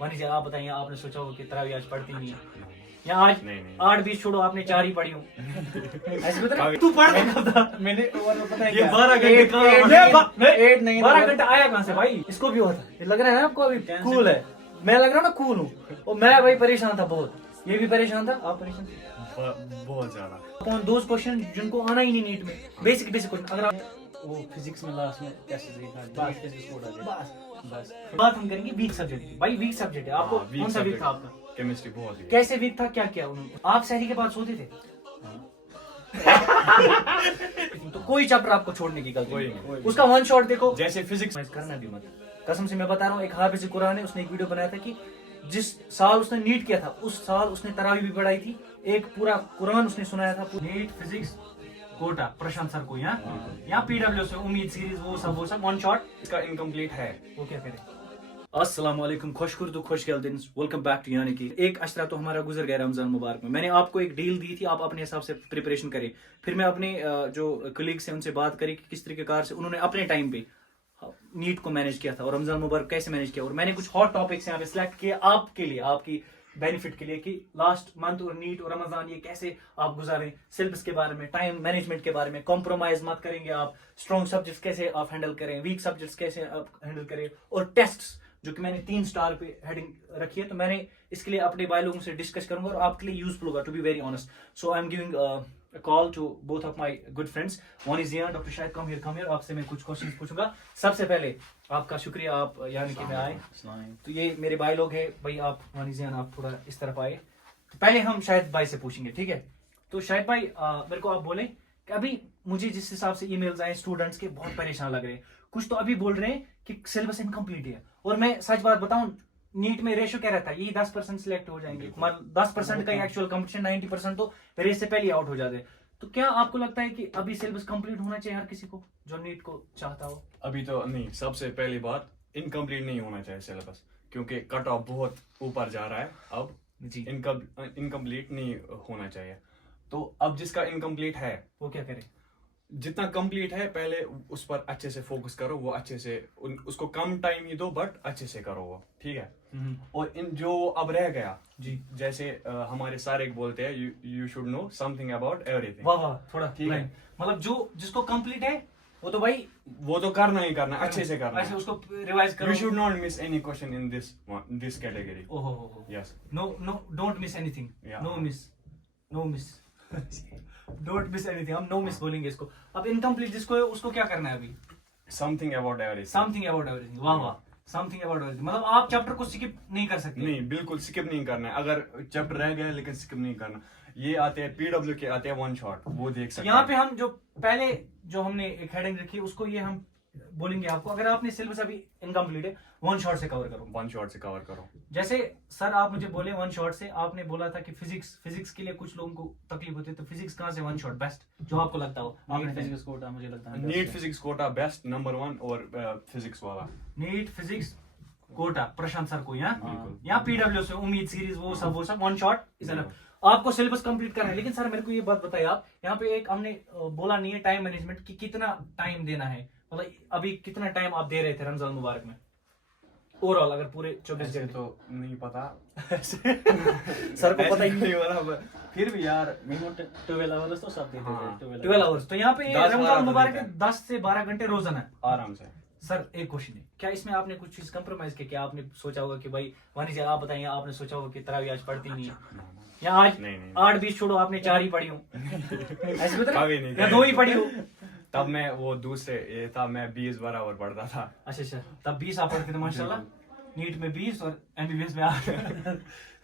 वानी जी आप बताइए, आपने सोचा होगा कि तरावी आज पढ़ती नहीं है या आज 8-20 छोड़ो, आपने 4 ही पढ़ी हो। ऐसे बता तू पढ़ कब था? मैंने पता है ये 12 घंटे का 8 नहीं 12 घंटे आया कहां से भाई? इसको भी होता है, लग रहा है ना आपको अभी कूल है, मैं लग रहा हूँ ना कूल हूँ। और मैं भाई परेशान था बहुत, ये भी परेशान था, आप परेशान थे बहुत ज्यादा। कौन दोस्त क्वेश्चन जिनको आना ही नहीं नीट में, बेसिक क्वेश्चन। अगर आप वो फिजिक्स में लास्ट में कैसे बस फिजिक्स कोड आ गया बस बात हम करेंगे वीक सब्जेक्ट की। भाई वीक सब्जेक्ट है आपको, कौन सा वीक था आपका? केमिस्ट्री बहुत ही। कैसे वीक था, क्या किया उन्होंने? आप सहरी के बाद सोते थे? तो कोई चैप्टर आपको छोड़ने की गलती नहीं, उसका वन शॉट देखो। जैसे फिजिक्स करना भी मत, कसम से मैं बता रहा हूँ। एक हाफिज कुरान है, उसने एक वीडियो बनाया था कि जिस साल उसने नीट किया था उस साल उसने तरावी भी पढ़ाई थी, एक पूरा कुरान उसने सुनाया था। NEET physics Kota Prashant sir को यहाँ पीडब्ल्यू से उम्मीद सीरीज वो सब वन शॉट इसका इनकम्प्लीट है। वो क्या करें। अस्सलाम वालेकुम, खुशकुर्दू खुशगल दिन, वेलकम बैक टू यानी कि एक अशरा तो हमारा गुजर गया रमजान मुबारक में। मैंने आपको एक डील दी थी, आप अपने हिसाब से प्रिपरेशन करें। फिर मैं अपने जो कलीग्स हैं उनसे बात करी कि किस तरीके से उन्होंने अपने टाइम पे नीट को मैनेज किया था और रमजान मुबारक कैसे मैनेज किया। और मैंने कुछ हॉट टॉपिक्स यहाँ पे सिलेक्ट किए आपके लिए, आपकी बेनिफिट के लिए, कि लास्ट मंथ और नीट और रमजान ये कैसे आप गुजारें, सिलेबस के बारे में, टाइम मैनेजमेंट के बारे में, कॉम्प्रोमाइज मत करेंगे आप, स्ट्रॉन्ग सब्जेक्ट्स कैसे आप हैंडल करें, वीक सब्जेक्ट्स कैसे आप हैंडल करें, और टेस्ट्स जो कि मैंने 3 स्टार पे हेडिंग रखी है। तो मैंने इसके लिए अपने भाई लोगों से डिस्कस करूंगा और आपके लिए यूजफुल होगा, to be very honest. So I am giving a call to both of my good friends. One is Zian, Dr. Shahid, come here. आपसे मैं कुछ क्वेश्चंस पूछूंगा। सबसे पहले आपका शुक्रिया, आप यानी कि मैं आए। तो ये मेरे भाई लोग हैं भाई, आप वानी ज़ियान आप थोड़ा इस तरफ आए। तो पहले हम शाहिद भाई से पूछेंगे, ठीक है? तो शाहिद भाई मेरे को आप बोले कि अभी मुझे जिस हिसाब से ईमेल्स आए स्टूडेंट्स के, बहुत परेशान लग रहे हैं। कुछ तो अभी बोल रहे हैं कि सिलेबस इनकम्प्लीट है, और मैं सच बात बताऊं नीट में रेशो क्या रहता है, यही 10% सिलेक्ट हो जाएंगे, 10% का एक्चुअल कंपटीशन, 90% तो रेस से पहले आउट हो जाते हैं। तो क्या आपको लगता है कि अभी सिलेबस कंप्लीट होना चाहिए हर किसी को जो नीट को चाहता हो? अभी तो नहीं, सबसे पहली बात इनकम्प्लीट नहीं होना चाहिए सिलेबस, क्योंकि कट ऑफ बहुत ऊपर जा रहा है। अब जी इनकम्प्लीट नहीं होना चाहिए। तो अब जिसका इनकम्प्लीट है वो क्या करे? जितना कंप्लीट है पहले उस पर अच्छे से फोकस करो, वो अच्छे से उसको कम टाइम ही दो, बट अच्छे से करो वो, ठीक है। और इन जो अब रह गया जी, जैसे हमारे सर एक बोलते हैं, you should know something about everything. वाह वाह, थोड़ा ठीक है। मतलब जो जिसको कंप्लीट है वो तो भाई वो तो करना ही करना, अच्छे से करना ऐसे उसको रिवाइज करो। You should not miss any question in this category. ओहो, yes, no don't miss anything, Yeah. No miss don't miss anything, हम नो मिस बोलेंगे इसको। अब इनकम्प्लीट जिसको है उसको क्या करना है अभी? Something about everything. Something about everything, वाह वाह, समथिंग अबाउट एवरीथिंग। मतलब आप चैप्टर को स्किप नहीं कर सकते? नहीं, बिल्कुल स्किप नहीं करना है। अगर चैप्टर रह गया लेकिन स्किप नहीं करना। ये आते हैं पीडब्ल्यू के, आते हैं वन शॉट, वो देख सकते हैं। यहाँ पे हम जो पहले जो हमने एक हेडिंग रखी है उसको ये हम बोलेंगे आपको, अगर आपने सिलेबस अभी इनकम्प्लीट है, वन शॉट से कवर करो। वन शॉट से कवर करो। जैसे सर आप मुझे बोले वन शॉट से, आपने बोला था कि फिजिक्स के लिए कुछ लोगों को तकलीफ होती है, तो फिजिक्स कहाँ से वन शॉट बेस्ट जो आपको लगता हो? नीट फिजिक्स कोटा मुझे लगता है NEET physics Kota best number 1, और फिजिक्स वाला NEET physics Kota Prashant sir को बिल्कुल। यहाँ पीडब्ल्यू से उम्मीद सीरीज वो सब वन शॉट इज एनफ। आपको सिलेबस कंप्लीट करना है। लेकिन सर मेरे को ये बात बताइए, आप यहाँ पे एक हमने बोला नहीं है टाइम मैनेजमेंट की, कितना टाइम देना है, मतलब अभी कितना टाइम आप दे रहे थे रमजान मुबारक में ओवरऑल, अगर पूरे 24 ऐसे घंटे? तो नहीं पता सर को पता ही नहीं हो रहा, फिर भी यार मिनिमम 12 आवर्स तो सब देते थे। 12 आवर्स। तो यहाँ पे 10-12 रमजान मुबारक देते के हैं। 10 से 12 घंटे रोजाना है आराम से। सर एक क्वेश्चन है, क्या इसमें आपने कुछ चीज कंप्रोमाइज किया? क्या आपने सोचा होगा कि भाई वानी जी आप बताइए, आपने सोचा होगा कि तरावी आज पढ़ती नहीं है या आज नहीं। 8-20 छोड़ो, आपने 4 ही पढ़ी हो? ऐसे बता कभी नहीं, या 2 ही पढ़ी हो? तब मैं वो दूसरे ये था, मैं 20 बराबर पढ़ता था। अच्छा, तब 20 आप पढ़ते थे माशाल्लाह, नीट में 20 और एमबीबीएस में 8।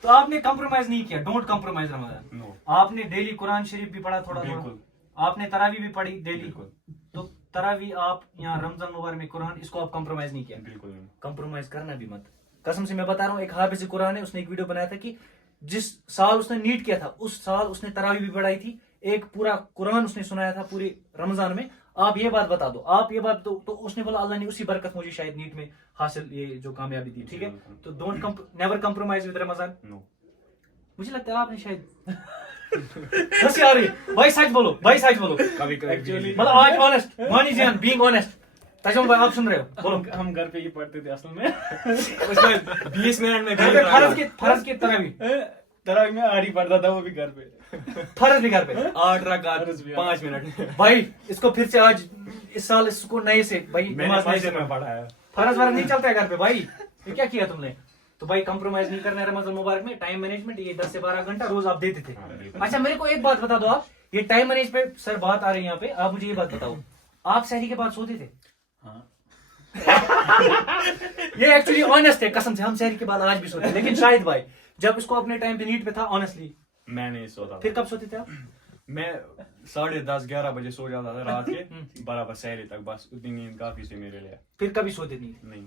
तो आपने कंप्रोमाइज नहीं किया, डोंट कंप्रोमाइज रमजान। नो, आपने डेली कुरान शरीफ भी पढ़ा थोड़ा, बिल्कुल। आपने तरावी भी पढ़ी डेली, बिल्कुल। तो तरावी आप यहाँ रमजान मुबारक में कुरान, इसको आप कंप्रोमाइज नहीं किया? बिल्कुल नहीं। कंप्रोमाइज करना भी मत, कसम से मैं बता रहा हूँ। एक हाफिज कुरान है, उसने एक वीडियो बनाया था कि जिस साल उसने नीट किया था उस साल उसने तरावी भी पढ़ाई थी, एक पूरा कुरान उसने सुनाया था पूरे रमजान में। आप ये बात बता दो, आप ये बात दो, तो उसने बोला अल्लाह ने उसी बरकत मुझे शायद नीट में हासिल ये जो कामयाबी दी, ठीक है? तो never compromise with Ramzan. No, मुझे लगता है आपने शायद हंसी आ रही। भाई सच बोलो, भाई सच बोलो, कभी मतलब आज ऑनेस्ट, मानी जान बीइंग ऑनेस्ट, तजमुल भाई आप सुन रहे हो? बोलो। हम घर पे ही पढ़ते थे असल में। उसमें 20 मिनट में घर पे फर्ज की तरह भी तरावी में आड़ी पढ़ता था, वो भी घर पे। फर्ज भी घर पे 8 रकात 5 मिनट। भाई इसको फिर से आज इस साल इसको नए से भाई मैंने नमाज नहीं मस्जिद में से पढ़ा है। फर्ज वर्ज नहीं चलता है घर पे भाई। ये क्या किया तुमने? तो भाई कंप्रोमाइज नहीं करना है रमजान मुबारक में। टाइम मैनेजमेंट ये 10 से 12 घंटा रोज आप देते थे। अच्छा मेरे को एक बात बता दो आप, ये टाइम मैनेज पे सर बात आ रही है यहाँ पे, आप मुझे ये बात बताओ, आप सहरी के बाद सोते थे? हाँ। ये एक्चुअली ऑनेस्ट है, कसम से हम सहरी के बाद आज भी सोते हैं। लेकिन शाहिद भाई जब इसको अपने टाइम पे नीट पे था ऑनेस्टली मैं नहीं सोता फिर था। कब सोते थे आप? मैं 10:30-11 बजे सो जाता था रात के, बराबर सहरी तक, बस उतनी नींद काफी थी मेरे लिए। फिर कभी सोते नहीं थे? नहीं,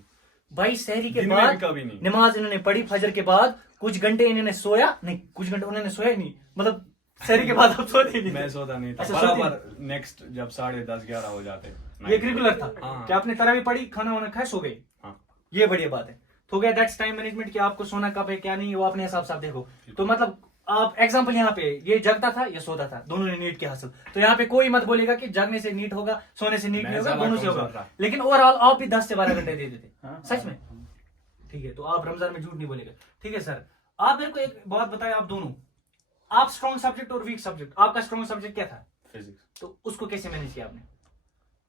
भाई सहरी के दिन में भी बाद कभी नहीं। नमाज इन्होंने पढ़ी, फजर के बाद कुछ घंटे इन्होंने सोया नहीं, कुछ घंटे उन्होंने सोया नहीं, मतलब सहरी के बाद आप सोते नहीं मैं थे? सोता नहीं था। अच्छा, सोते बराबर नेक्स्ट जब 10:30-11 हो जाते। ये एक रेगुलर था हाँ। कि आपने तरावी पढ़ी, खाना वाना खाया, सो गए। हाँ। ये बढ़िया बात है। तो गया दैट्स टाइम मैनेजमेंट कि आपको सोना कब है क्या नहीं, वो अपने हिसाब से आप देखो। तो मतलब आप एग्जांपल यहाँ पे ये जगता था या सोता था, दोनों ने नीट के हासिल। तो यहाँ पे कोई मत बोलेगा कि जगने से नीट होगा, सोने से नीट मैं नहीं होगा, ज्यादा दोनों से कमजोर होगा। था। लेकिन ओवरऑल आप भी 10 से 12 घंटे दे देते। हाँ, सच में? ठीक है, तो आप रमजान में झूठ नहीं बोलेगा। ठीक है सर, आप मेरे को एक बात बताएं, आप दोनों, आप स्ट्रॉन्ग सब्जेक्ट और वीक सब्जेक्ट, आपका स्ट्रॉन्ग सब्जेक्ट क्या था? फिजिक्स। तो उसको कैसे मैनेज किया आपने?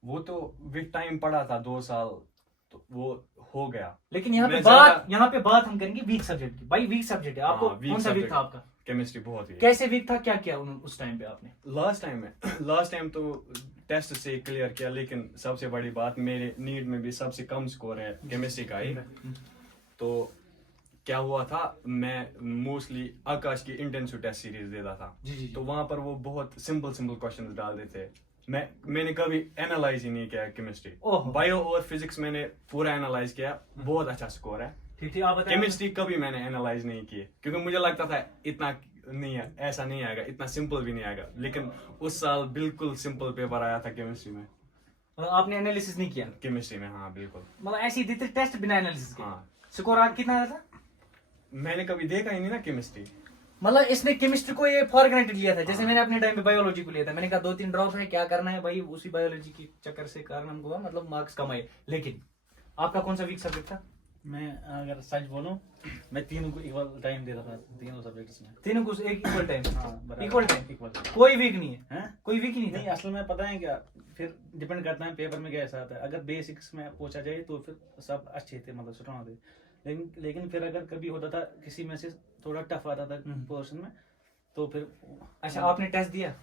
वो तो विद टाइम पढ़ा था 2 साल, तो वो हो गया। लेकिन यहाँ पे मैं बात ज्यादा- यहाँ पे बात हम करेंगे वीक सब्जेक्ट की। भाई वीक सब्जेक्ट है आपको, हाँ, weak कौन सा वीक subject। था आपका? केमिस्ट्री बहुत ही। कैसे वीक था, क्या किया उस टाइम पे आपने? लास्ट टाइम तो टेस्ट से क्लियर किया, लेकिन सबसे बड़ी बात मेरे नीट में भी सबसे कम स्कोर है केमिस्ट्री का ही। तो क्या हुआ था, मैं मोस्टली आकाश की इंटेंसिव टेस्ट सीरीज देता था। जी जी तो वहां पर वो बहुत सिंपल क्वेश्चंस डाल देते थे। मैंने कभी एनालाइज ही नहीं किया केमिस्ट्री। ओहो। बायो और फिजिक्स मैंने पूरा एनालाइज किया, बहुत अच्छा स्कोर है। ठीक ठीक, आप बताएं। केमिस्ट्री कभी मैंने एनालाइज नहीं किए, क्योंकि मुझे लगता था इतना नहीं है, ऐसा नहीं आएगा, इतना सिंपल भी नहीं आएगा। लेकिन उस साल बिल्कुल सिंपल पेपर आया था केमिस्ट्री में। मतलब आपने एनालिसिस नहीं किया? केमिस्ट्री में हाँ बिल्कुल। मतलब ऐसे ही देते टेस्ट बिना एनालिसिस के? हाँ, स्कोर आप कितना आया था? मैंने कभी देखा ही नहीं ना केमिस्ट्री। मतलब इसने केमिस्ट्री को ये फॉर ग्रांटेड लिया था, जैसे मैंने अपने टाइम पे बायोलॉजी को लिया था। मैंने कहा 2-3 ड्रॉप है, क्या करना है भाई, उसी बायोलॉजी के चक्कर से कारण हमको हुआ, मतलब मार्क्स कम आए। लेकिन आपका कौन सा वीक सब्जेक्ट था? मैं अगर सच बोलूं, मैं तीनों को इक्वल टाइम देता था, तीनों सब्जेक्ट्स में। तीनों को एक इक्वल टाइम? हाँ, बराबर। Equal time? इक्वल। कोई वीक नहीं है? हैं? कोई वीक ही नहीं नहीं, था? असल में पता है क्या, फिर डिपेंड करता है पेपर में कैसा आता है। अगर बेसिक्स में पूछा जाए तो फिर सब अच्छे थे, मतलब स्ट्रॉन्ग थे। लेकिन फिर अगर कभी होता था किसी में से थोड़ा टफ आता था पोर्शन में, तो फिर अच्छा आपने टेस्ट दिया?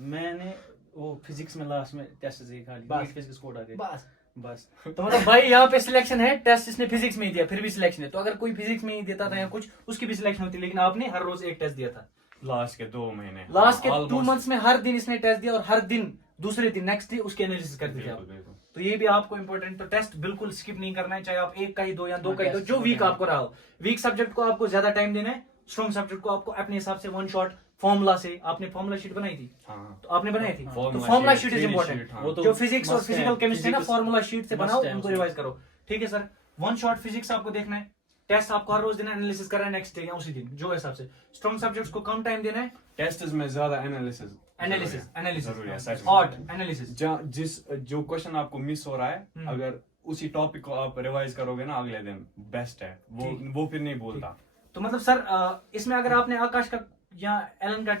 मैंने वो फिजिक्स में लास्ट में टेस्ट से खाली बस। फिजिक्स कोड आ गए बस। बस। तो मतलब भाई यहाँ पे सिलेक्शन है, टेस्ट इसने फिजिक्स में ही दिया, फिर भी सिलेक्शन है। तो अगर कोई फिजिक्स में ही देता था या कुछ, उसकी भी सिलेक्शन होती, लेकिन आपने हर रोज एक टेस्ट दिया था। लास्ट के 2 महीने, लास्ट के Almost- 2 मंथ्स में हर दिन इसने टेस्ट दिया, और हर दिन दूसरे दिन नेक्स्ट डे उसके एनालिसिस करते थे बिल्कुल, आप। बिल्कुल। तो ये भी आपको इंपॉर्टेंट, तो टेस्ट बिल्कुल स्किप नहीं करना है, चाहे आप एक का ही दो या 2 का ही दो, टेस्ट जो वीक होता है। आपको रहा हो। वीक सब्जेक्ट को आपको ज्यादा टाइम देना है, स्ट्रॉन्ग सब्जेक्ट को आपको अपने हिसाब से वन शॉट फॉर्मूला से। आपने फॉर्मूला शीट बनाई थी? हाँ, तो आपने बनाई थी? तो Formula formula sheet, sheet is theory important. sheet, हाँ। वो तो जो फिजिक्स और must फिजिकल है, केमिस्ट्री ना, physics फॉर्मूला शीट से must बनाओ, है उनको उसमें। रिवाइज करो। ठीक है सर, वन शॉट फिजिक्स आपको देखना है, टेस्ट आपको हर रोज देना है, एनालिसिस करना है नेक्स्ट डे या उसी दिन जो हिसाब से। स्ट्रॉन्ग सब्जेक्ट्स को कम टाइम देना है, टेस्ट में ज्यादा एनालिसिस जरूरी है, एनालिसिस सच में। ऑट एनालिसिस। जो क्वेश्चन आपको मिस हो रहा है, अगर उसी टॉपिक को आप रिवाइज करोगे ना अगले दिन, बेस्ट है वो। ठीक। वो फिर नहीं बोलता। तो मतलब सर इसमें अगर आपने आकाश का या एलन का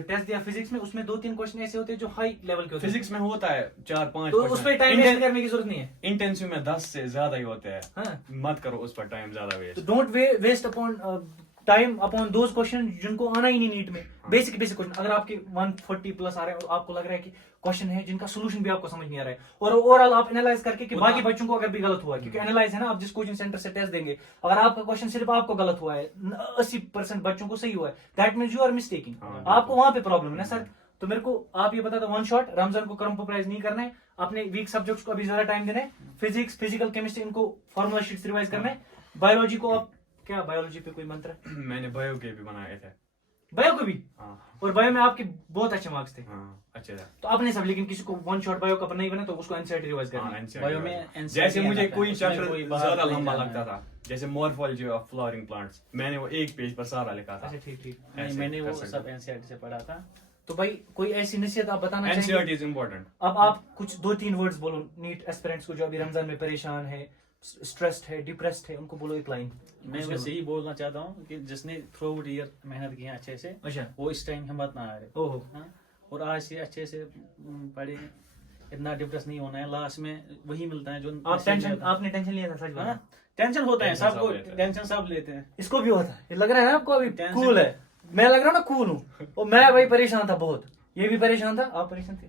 टेस्ट दिया फिजिक्स में, उसमें 2-3 क्वेश्चन ऐसे होते हैं जो हाई लेवल के होते हैं। फिजिक्स में होता है 4-5 तो उस पर टाइम वेस्ट करने की जरूरत नहीं है। इंटेंसिव में 10 से ज्यादा ही होते हैं। हाँ। मत करो उस पर टाइम ज्यादा तो waste. Don't waste upon time upon those question जिनको आना ही नहीं नीट में। बेसिक क्वेश्चन अगर आपके 140 प्लस आ रहे हैं और आपको लग रहा है कि क्वेश्चन है जिनका सोल्यूशन भी आपको समझ नहीं आ रहा है, और ओवरऑल आप एनालाइज करके कि बाकी बच्चों को अगर भी गलत हुआ है, क्योंकि एनालाइज है ना, आप जिस कोचिंग सेंटर से टेस्ट देंगे, अगर आपका क्वेश्चन सिर्फ आपको गलत हुआ है, 80% बच्चों को सही हुआ है, that means you are mistaking. हाँ, आपको वहां पे प्रॉब्लम है ना सर। तो मेरे को आप ये बता दो, वन शॉट रमजान को कंप्रोमाइज नहीं करना है, अपने वीक सब्जेक्ट्स को अभी ज्यादा टाइम देना है, फिजिक्स फिजिकल केमिस्ट्री इनको फॉर्मूला शीट्स रिवाइज करना है, बायोलॉजी को आप क्या, बायोलॉजी पे कोई मंत्र? मैंने बायो के भी बनाए थे। बायो को भी? हाँ, और बायो में आपके बहुत अच्छे मार्क्स थे। हाँ, अच्छे थे। तो आपने सब, लेकिन किसी को वन शॉट बायो का नहीं बना तो उसको एनसीईआरटी रिवाइज करना हाँ, है। NCERT बायो में वाला। NCERT जैसे मुझे आता है, कोई उसमें चैप्टर कोई बाहर ज्यादा नहीं लंबा जाना लगता है। था, जैसे मॉर्फोलॉजी ऑफ फ्लावरिंग प्लांट्स, मैंने वो एक पेज पर सारा लिखा था। अच्छा ठीक ठीक। नहीं, ऐसे मैंने कर वो सकते सब हो। एनसीईआरटी से पढ़ा था। तो भाई कोई ऐसी नसीहत आप बताना एनसीईआरटी चाहेंगे? Is important. अब आप कुछ 2-3 वर्ड्स बोलो नीट एस्पिरेंट्स को जो अभी रमजान में परेशान है, स्ट्रेस्ड है, डिप्रेस्ड है, उनको बोलो एक लाइन। मैं बस यही बोलना चाहता हूँ कि जिसने थ्रू आउट ईयर मेहनत की है अच्छे से, अच्छा। वो इस टाइम हिम्मत ना हारे। ओहो। हाँ, और आज से अच्छे से पढ़े, इतना डिप्रेस नहीं होना है। लास्ट में वही मिलता है जो आप टेंशन, आपने टेंशन लिया था सच हाँ, बात? टेंशन होता है टेंशन सब सबको, लेते हैं। टेंशन सब लेते हैं। इसको भी होता है, ये लग रहा है ना आपको अभी टेंशन- कूल है, मैं लग रहा हूँ ना कूल हूँ, और मैं भाई परेशान था बहुत, ये भी परेशान था, आप परेशान थे,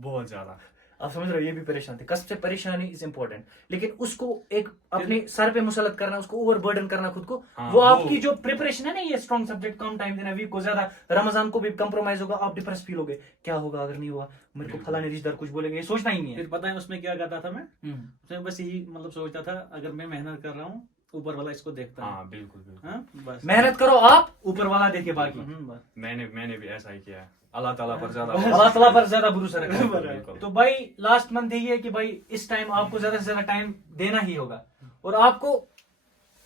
बहुत ज्यादा। आप समझ रहे हो, ये भी परेशान थे। कसब से परेशानी इज इम्पोर्टेंट, लेकिन उसको एक अपने सर पे मुसलत करना, उसको ओवर बर्डन करना खुद को, हाँ, वो वो- आपकी जो प्रिपरेशन है ना, ये स्ट्रॉन्ग सब्जेक्ट, कम टाइम देना, वीक को ज्यादा, रमजान को भी कंप्रोमाइज होगा, आप डिप्रेस फील होगे, क्या होगा अगर नहीं हुआ, मेरे को फलाने रिश्तेदार कुछ बोलेंगे, ये सोचना ही नहीं है। फिर पता है उसमें क्या करता था मैं? हम्म। उसमें बस यही मतलब सोचता था, अगर मैं मेहनत कर रहा हूँ, ऊपर वाला इसको देखता है। हाँ बिल्कुल बिल्कुल। हाँ, बस मेहनत करो आप, ऊपर वाला देखे बाकी। बस। मैंने भी ऐसा ही किया है। अल्लाह ताला पर ज्यादा अल्लाह ताला पर ज्यादा भरोसा रखो। बिल्कुल। तो भाई लास्ट मंथ यही है कि भाई इस टाइम आपको ज्यादा से ज्यादा टाइम देना ही होगा, और आपको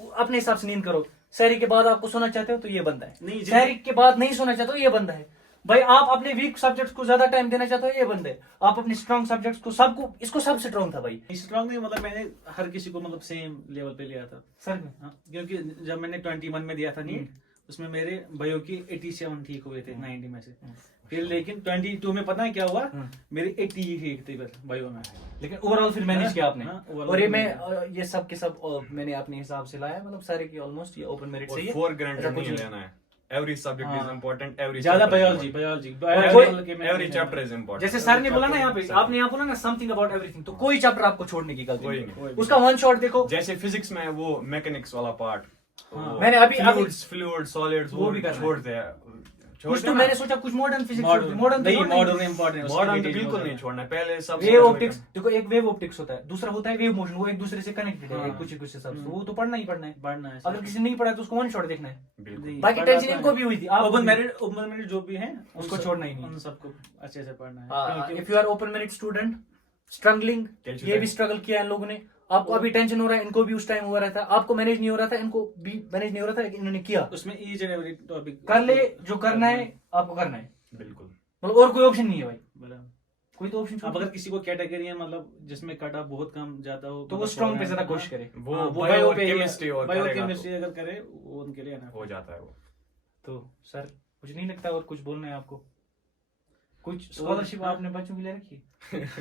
अपने हिसाब से नींद करो। सहरी के बाद आपको सोना चाहते हो तो ये बंदा है, नहीं, सहरी के बाद नहीं सोना चाहते हो ये बंदा है। भाई आप अपने वीक सब्जेक्ट्स को ज्यादा टाइम देना चाहते हो ये बंदे, आप अपने स्ट्रॉन्ग सब्जेक्ट्स को, सबको, इसको सब स्ट्रॉन्ग था भाई स्ट्रॉन्ग नहीं, मतलब मैंने हर किसी को मतलब सेम लेवल पे लिया था। सर में। हाँ, क्योंकि जब मैंने 21 में दिया था नीट, उसमें मेरे भाइयों की 87 ठीक हुए थे 90 में से। फिर लेकिन 22 में पता है क्या हुआ, मेरे 80 ही ठीक थे फिर भाइयों में। लेकिन ओवरऑल फिर मैनेज किया आपने। हाँ, overall और ये मैं मैंने- ये सब के सब मैंने अपने हिसाब से लाया, मतलब सारे की ऑलमोस्ट ये ओपन मेरिट से ही है। 4 ग्रांटेड ऐसा कुछ नहीं नहीं। लेना है। एवरी सब्जेक्ट इज हाँ। इम्पोर्टेंट। एवरी ज्यादा biology every chapter is important. जैसे सर ने बोला ना यहाँ पे, आपने यहाँ बोला ना समथिंग अबाउट एवरीथिंग, तो कोई चैप्टर आपको छोड़ने की गलती कोई नहीं, नहीं। उसका वन शॉट देखो। जैसे फिजिक्स में वो मैकेनिक्स वाला पार्ट, हाँ। मैंने अभी फ्लूइड सॉलिड्स वो भी करना है। छोड़ते हैं। कुछ तो मैंने सोचा कुछ modern physics, modern modern important, modern तो बिल्कुल नहीं छोड़ना है। पहले सब वेव ऑप्टिक्स देखो, एक वेव ऑप्टिक्स होता है, दूसरा होता है वेव मोशन, वो एक दूसरे से कनेक्टेड है, हाँ। एक कुछ हिसाब से, वो तो पढ़ना ही पढ़ना है। पढ़ना है। अगर किसी ने नहीं पढ़ा तो उसको वन शॉट देखना है, बिल्कुल। बाकी टेंशन इनको भी हुई थी। आप ओपन मेरिट जो भी है उसको छोड़ना ही नहीं। उन सबको अच्छे से पढ़ना है, क्योंकि if you are open merit student struggling, Tension ये भी है। स्ट्रगल किया है इन लोगों ने, आपको अभी टेंशन हो रहा है, इनको भी उस टाइम हुआ रहता है, आपको मैनेज नहीं हो रहा था, इनको भी मैनेज नहीं हो रहा था, लेकिन इन्होंने किया। उसमें ईच एंड एवरी टॉपिक कर ले जो करना है, आपको करना है, बिल्कुल। मतलब और कोई ऑप्शन नहीं है भाई, बराबर। कोई तो ऑप्शन। अब अगर किसी को कैटेगरी है मतलब जिसमें कटा बहुत कम जाता हो, तो वो स्ट्रॉन्ग पे ज्यादा कोशिश करे। वो हाँ, वो बायो पे ही है। केमिस्ट्री और करेगा बायोकेमिस्ट्री अगर करे वो उनके लिए ना तो हो जाता है वो। तो सर कुछ नहीं लगता और कुछ बोलना है आपको? कुछ स्कॉलरशिप आपने बच्चों के लिए रखी?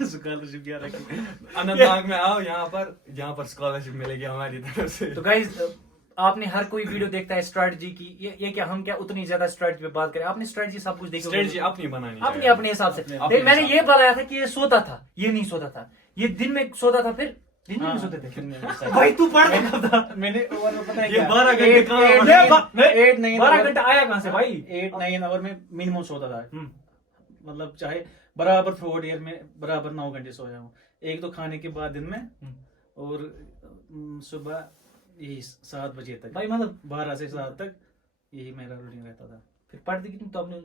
स्कॉलरशिप क्या रखी? अनंतनाग में आओ, यहाँ पर स्कॉलरशिप मिलेगी हमारी तरफ से। तो गाइज आपने हर कोई वीडियो देखता है स्ट्रेटजी की, ये क्या हम क्या उतनी ज्यादा स्ट्रेटजी पे बात करें, आपने स्ट्रेटजी सब कुछ देखी होगी। स्ट्रेटजी अपनी बनानी अपने चाहिए। अपने हिसाब से। अपने लेकिन मैंने हिसाब ये बताया था कि ये सोता था, ये नहीं सोता था, ये दिन में सोता था, फिर दिन में भी सोते थे। भाई तू पढ़ कब था? मैंने ओवर में पता है ये क्या? 12 घंटे कहाँ एट- पढ़े? एट- 8-9 12 घंटा आया कहाँ से भाई? 8-9 आवर में मिनिमम सोता था। हम्म। मतलब चाहे बराबर थ्रू आउट ईयर में बराबर 9 घंटे सोया हूँ। एक तो खाने के बाद दिन में, और सुबह यही 7 बजे तक, भाई मतलब 12 से 7 तक यही मेरा रूटीन रहता था। फिर पढ़ते कितनी तो आपने,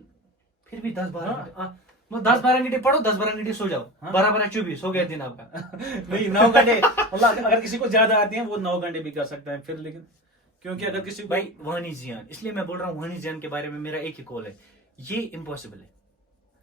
फिर भी 10-12 हाँ। घंटे, 10-12 घंटे पढ़ो, 10-12 घंटे सो जाओ, हाँ। 12-12-24 हो गया दिन आपका। नहीं 9 घंटे, मतलब अगर किसी को ज्यादा आती है वो 9 घंटे भी कर सकता है फिर, लेकिन क्योंकि अगर किसी को भाई वानी जियान, इसलिए मैं बोल रहा हूँ वानी जियान के बारे में मेरा एक ही कॉल है, ये इम्पॉसिबल है,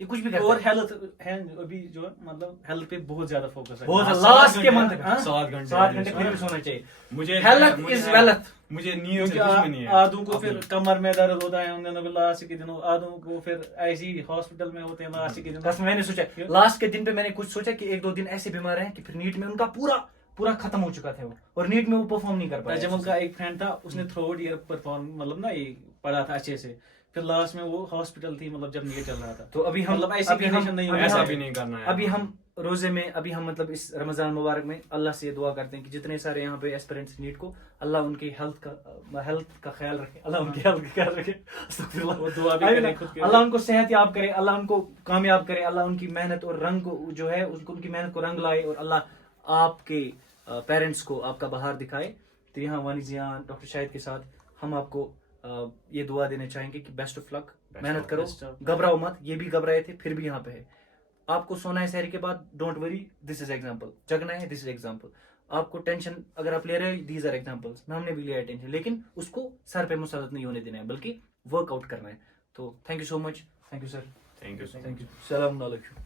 ये कुछ भी कर और हेल्थ है अभी जो मतलब हेल्थ पे बहुत ज्यादा फोकस है। बहुत हाँ, लास्ट 7 के घंटे, मंथ हाँ? 7 घंटे 7 घंटे फिर भी सोना चाहिए। मुझे हेल्थ इज वेल्थ। मुझे नींद क्योंकि से दुश्मनी है। आधों को फिर कमर में दर्द होता है उन दिनों में, लास्ट के दिनों आधों को फिर ऐसी हॉस्पिटल में होते हैं लास्ट के दिनों। बस मैंने सोचा लास्ट के दिन पे मैंने कुछ सोचा कि 1-2 दिन ऐसे बीमार हैं कि फिर नीट में उनका पूरा खत्म हो चुका था वो, और नीट में वो परफॉर्म नहीं कर पाया। जब का एक फ्रेंड था उसने थ्रू आउट ईयर परफॉर्म मतलब ना ये पढ़ा था अच्छे से, फिर लास्ट में वो हॉस्पिटल थी मतलब जब नीट चल रहा था। तो अभी हम मतलब ऐसी अभी हम- कंडीशन नहीं अभी है, ऐसा हम- भी नहीं करना है। अभी हम रोजे में, अभी हम मतलब इस रमजान मुबारक में अल्लाह से ये दुआ करते हैं कि जितने सारे यहाँ पे एस्पिरेंट्स नीट को, अल्लाह उनकी हेल्थ का ख्याल रखे, अल्लाह उनकी हेल्थ का ख्याल रखे, अस्तगफिरुल्लाह। वो दुआ भी करें खुद के अल्लाह उनको सेहत याब करे, अल्लाह उनको कामयाब करे, अल्लाह उनकी मेहनत और रंग को जो है उसको, उनकी मेहनत को रंग लाए, और अल्लाह आपके पेरेंट्स को आपका बहार दिखाए। तो यहाँ वानी जियान डॉक्टर शाहिद के साथ हम आपको ये दुआ देने चाहेंगे कि बेस्ट ऑफ लक, मेहनत करो, best of- घबराओ मत, ये भी घबराए थे फिर भी यहाँ पे है। आपको सोना है शहरी के बाद, don't worry, this is example. जगना है, दिस इज एग्जाम्पल। आपको टेंशन अगर आप ले रहे हो, दीज आर एग्जाम्पल्स। हमने भी लिया है टेंशन, लेकिन उसको सर पे मुसलत नहीं होने देना है, बल्कि वर्कआउट करना है। तो thank you so much thank you sir, thank you so much. Thank you, सलाम अलैकुम।